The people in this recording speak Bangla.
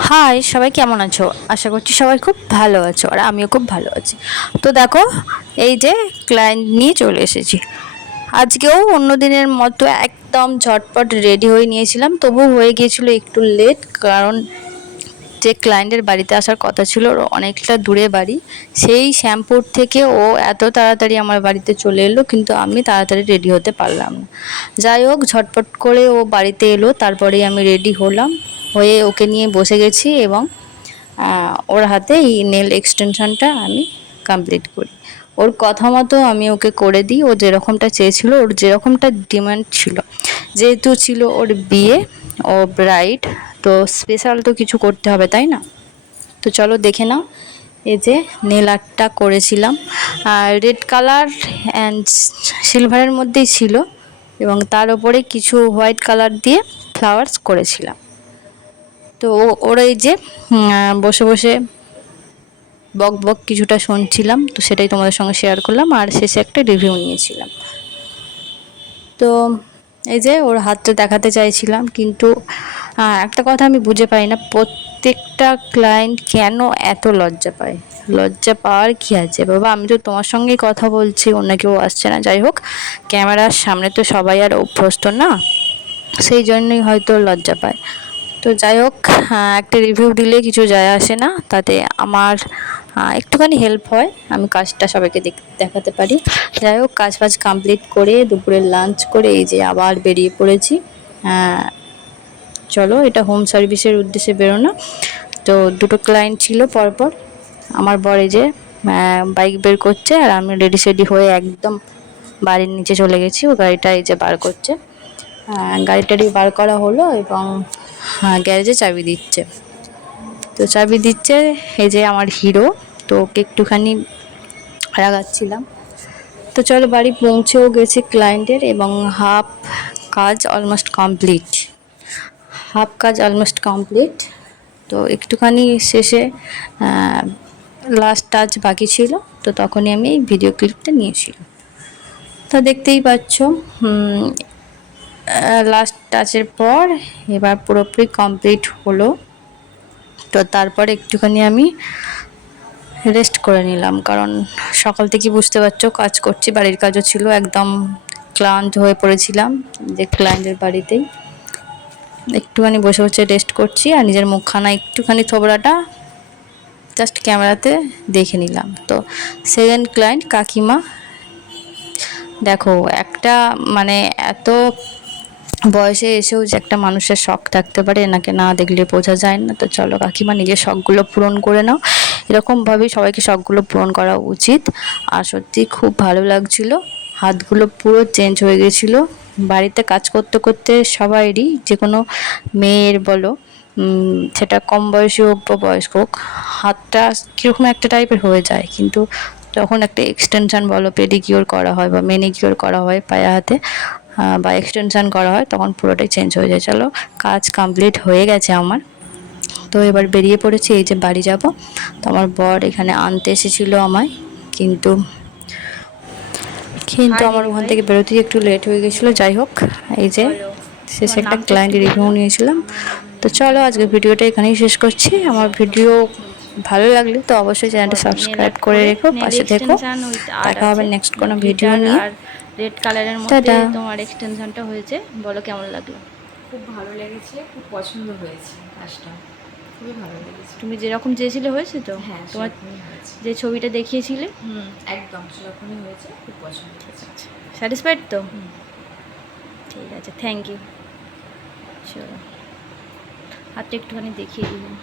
হাই, সবাই কেমন আছো? আশা করছি সবাই খুব ভালো আছো আর আমিও খুব ভালো আছি। তো দেখো, এই যে ক্লায়েন্ট নিয়ে চলে এসেছি। আজকেও অন্য দিনের মতো একদম ঝটপট রেডি হয়ে নিয়েছিলাম, তবু হয়ে গিয়েছিল একটু লেট। কারণ যে ক্লায়েন্টের বাড়িতে আসার কথা ছিল ওর অনেকটা দূরে বাড়ি, সেই শ্যামপুর থেকে ও এত তাড়াতাড়ি আমার বাড়িতে চলে এলো, কিন্তু আমি তাড়াতাড়ি রেডি হতে পারলাম না। যাই হোক, ঝটপট করে ও বাড়িতে এলো, তারপরেই আমি রেডি হলাম। হয়ে ওকে নিয়ে বসে গেছি এবং ওর হাতে এই নেল এক্সটেনশনটা আমি কমপ্লিট করি। ওর কথা মতো আমি ওকে করে দিই। ও যেরকমটা চেয়েছিল, ওর যেরকমটা ডিমান্ড ছিল, যেহেতু ছিল ওর বিয়ে, ও ব্রাইড, তো স্পেশাল তো কিছু করতে হবে, তাই না? তো চলো দেখে নাও। এই যে নেল আর্টটা করেছিলাম, আর রেড কালার অ্যান্ড সিলভারের মধ্যেই ছিল, এবং তার উপরে কিছু হোয়াইট কালার দিয়ে ফ্লাওয়ার্স করেছিলাম। তো ওরা এই যে বসে বসে বক বক কিছুটা শুনছিলাম, তো সেটাই তোমাদের সঙ্গে শেয়ার করলাম, আর শেষে একটা রিভিউ নিয়েছিলাম। তো এই যে ওর হাতটা দেখাতে চাইছিলাম, কিন্তু একটা কথা আমি বুঝে পাই না, প্রত্যেকটা ক্লায়েন্ট কেন এত লজ্জা পায়। লজ্জা পাওয়ার কি আছে বাবা? আমি তো তোমার সঙ্গেই কথা বলছি, অন্য কেউ আসছে না। যাই হোক, ক্যামেরার সামনে তো সবাই আর অভ্যস্ত না, সেই জন্যই হয়তো লজ্জা পায়। তো যাই হোক, একটা রিভিউ দিলে কিছু যায় আসে না, তাতে আমার একটুখানি হেল্প হয়, আমি কাজটা সবাইকে দেখাতে পারি। যাই হোক, কাজ ফাজ কমপ্লিট করে দুপুরের লাঞ্চ করে এই যে আবার বেরিয়ে পড়েছি। চলো, এটা হোম সার্ভিসের উদ্দেশ্যে বেরোনো। তো দুটো ক্লায়েন্ট ছিল পরপর। আমার বর এই যে বাইক বের করছে, আর আমি রেডি সেডি হয়ে একদম বাড়ির নিচে চলে গেছি। ও গাড়িটা এই যে বার করছে। গাড়িটারি বার করা হলো এবং গ্যারেজে চাবি দিচ্ছে। তো চাবি দিচ্ছে এই যে আমার হিরো। তো ওকে একটুখানি রাগাচ্ছিলাম। তো চলো, বাড়ি পৌঁছেও গেছে ক্লায়েন্টের, এবং কাজ অলমোস্ট কমপ্লিট হাফ কাজ অলমোস্ট কমপ্লিট। তো একটুখানি শেষে লাস্ট টাচ বাকি ছিল, তো তখনই আমি এই ভিডিও ক্লিপটা নিয়েছিলাম। তো দেখতেই পাচ্ছ, লাস্ট টাচের পর এবার পুরোপুরি কমপ্লিট হলো। তো তারপর একটুখানি আমি রেস্ট করে নিলাম, কারণ সকাল থেকে বুঝতে পারছো কাজ করছি, বাড়ির কাজও ছিল, একদম ক্লান্ত হয়ে পড়েছিলাম যে ক্লায়েন্টের বাড়িতেই। একটুখানি বসে বসে রেস্ট করছি, আর নিজের মুখখানা একটুখানি থোবড়াটা জাস্ট ক্যামেরাতে দেখে নিলাম। তো সেকেন্ড ক্লায়েন্ট কাকিমা, দেখো একটা মানে এত বয়সে এসেও যে একটা মানুষের শখ থাকতে পারে, এনাকে না দেখলে বোঝা যায় না। তো চলো কাকিমা, নিজের শখগুলো পূরণ করে নাও। এরকমভাবেই সবাইকে শখগুলো পূরণ করা উচিত। আর সত্যি খুব ভালো লাগছিল, হাতগুলো পুরো চেঞ্জ হয়ে গেছিলো। বাড়িতে কাজ করতে করতে সবাইরই, যে কোনো মেয়ের বলো, সেটা কম বয়সী হোক বা বয়স্ক হোক, হাতটা কীরকম একটা টাইপের হয়ে যায়। কিন্তু যখন একটা এক্সটেনশন বলো, পেডিকিওর করা হয় বা ম্যানিকিওর করা হয় পায়ে হাতে, বা এক্সটেনশন করা হয়, তখন পুরোটাই চেঞ্জ হয়ে যায়। চলো, কাজ কমপ্লিট হয়ে গেছে আমার। তো এবার বেরিয়ে পড়েছি, এই যে বাড়ি যাব। তো আমার বর এখানে আনতে এসেছিলো আমায়, কিন্তু কিন্তু আমার ওখান থেকে বেরোতেই একটু লেট হয়ে গেছিলো। যাই হোক, এই যে শেষে একটা ক্লায়েন্ট রিভিউ নিয়েছিলাম। তো চলো, আজকের ভিডিওটা এখানেই শেষ করছি। আমার ভিডিও ভালো লাগলে তো অবশ্যই চ্যানেলটা সাবস্ক্রাইব করে রেখো, পাশে থেকো। দেখা হবে নেক্সট কোনো ভিডিও নিয়ে। আর রেড কালারের মধ্যে তোমার এক্সটেনশনটা হয়েছে, বলো কেমন লাগলো? খুব ভালো লেগেছে, খুব পছন্দ হয়েছে কাজটা, খুবই ভালো লেগেছে। তুমি যেরকম চেয়েছিলে হয়েছে তো? হ্যাঁ, তোমার হয়েছে, যে ছবিটা দেখিয়েছিলে একদম সেরকমই হয়েছে, খুব পছন্দ হয়েছে। স্যাটিসফাইড তো? ঠিক আছে, থ্যাংক ইউ। চলো, হাতটা একটুখানি দেখিয়ে দিলাম।